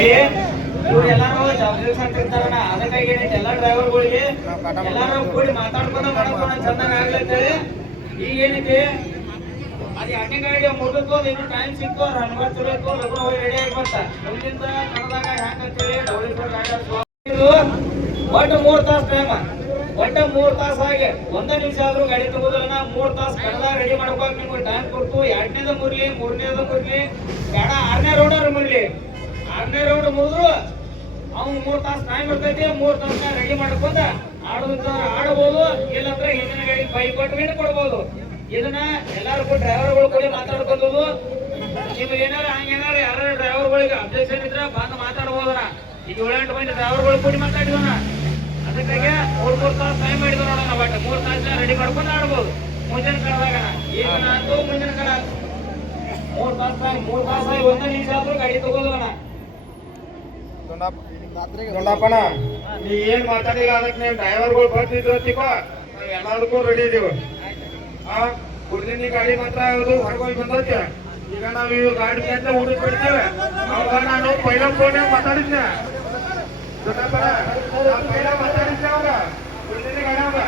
ಇವ್ರು ಎಲ್ಲಾರು ಜವಾಬ್ದಾರಿ ಇರ್ತಾರಣ. ಅದಕ್ಕಾಗಿ ಏನೈತಿ ಎಲ್ಲಾ ಡ್ರೈವರ್ಗಳಿಗೆ ಎಲ್ಲಾರು ಕೂಡಿ ಮಾತಾಡ್ಕೊಂಡು ಮಾಡ್ಕೊಂಡು ಚಂದಾಗ ಆಗ್ಲತ್ತೇಳಿ ಈಗ ಏನೈತಿ ಅದು ಎಣ್ಣೆ ಗಾಡಿ ಮುಗಿದು ಇನ್ನು ಟೈಮ್ ಸಿಕ್ತು ರನ್ವರ್ ಚಲೋ ಇತ್ತು ಲಗ್ನ ಹೋಗಿ ರೆಡಿ ಆಗಿ ಬಂತ ಮುಂದಿಂದ ಕಣದಾಗ ಹ್ಯಾಂಗಂತೇಳಿ ಡೌಲಿಪುರ ಗಾಡಿ ಒಟ್ಟು 3 ತಾಸು ಟೈಮ್ ಒಟ್ಟು 3 ತಾಸು ಆಗಿ 1 ನಿಮಿಷ ಆದ್ರೂ ಗಾಡಿ ತಗೋದಲ್ಲ 3 ತಾಸು ಕಣದಾಗ ರೆಡಿ ಮಾಡ್ಬೇಕು ನಿಮ್ಗೆ ಟೈಮ್ ಕೊಡ್ತು. 2ನೇದ ಮುರ್ಲಿ 3ನೇದ ಮುರ್ಲಿ ಬೇಡ 6ನೇ ರೌಂಡ್ ಮುರ್ಲಿ 6ನೇ ರೌಂಡ್ ಮುಗಿದ್ರು ಅವ್ನು 3 ತಾಸು ಟೈಮ್ ಇರ್ತೈತಿ. 3 ತಾಸು ರೆಡಿ ಮಾಡ್ಕೊಂಡ ಆಡಬಹುದು. ಇಲ್ಲಂದ್ರೆ ಹಿಂದಿನ ಗಾಡಿ ಬೈಕ್ ಕೊಟ್ಟು ಕೊಡ್ಬೋದು. ಇದನ್ನ ಎಲ್ಲಾರು ಕೂಡ ಡ್ರೈವರ್ಗಳು ಕೂಡ ಮಾತಾಡ್ಕೊಂಡು ನಿಮ್ಗೆ ಏನಾರ ಹಂಗೇನಾರ ಯಾರು ಡ್ರೈವರ್ಗಳಿಗೆ ಅಬ್ಜೆಕ್ಷನ್ ಇದ್ರೆ ಬಂದು ಮಾತಾಡ್ಬೋದನ. ಈಗ 7-8 ಮಂದಿ ಡ್ರೈವರ್ಗಳು ಕೂಡಿ ಮಾತಾಡಿದೋಣ. ಅದಕ್ಕಾಗಿ 3 ತಾಸು ಟೈಮ್ ಮಾಡಿದ್ವಿ ನೋಡೋಣ. ಬಟ್ 3 ತಾಸು ರೆಡಿ ಮಾಡ್ಕೊಂಡು ಆಡ್ಬೋದು ಮುಂದಿನ ಕಡದಾಗ. ಈಗ ನಾನು ಮುಂದಿನ ಕಡ 3 ತಾಸು ಟೈಮ್ 3 ತಾಸು 1 ನಿಮಿಷ ಆದ್ರೂ ಗಾಡಿ ತಗೋದೋಣ. ದೊಡ್ಡಪ್ಪನ ನೀ ಏನ್ ಮಾತಾಡಿಲ್ಲ ಅದಕ್ಕೆ ನೀವು ಡ್ರೈವರ್ಗಳು ಬರ್ತಿದ್ರು ತಿಕೋ ನಾವು ಎಲ್ಲದಕ್ಕೂ ರೆಡಿ ಇದೀವಿ. ಕುಡ್ದಿನಿ ಗಾಡಿ ಮಾತ್ರ ಅದು ಹೊರಗೋಗಿ ಬಂದೈತೆ. ಈಗ ನಾವು ಈ ಗಾಡಿ ಅಂತ ಹುಡುಕ್ ಬಿಡ್ತೇವೆ. ಅವಾಗ ನಾನು ಪೈಲ ಫೋನ್ ಮಾತಾಡಿದ್ದೆ ದೊಡ್ಡಪ್ಪನ ಪೈಲ ಮಾತಾಡಿದ್ದೆ ಅವಾಗ ಕುಡ್ದಿನಿ ಗಾಡಿ ಅವಾಗ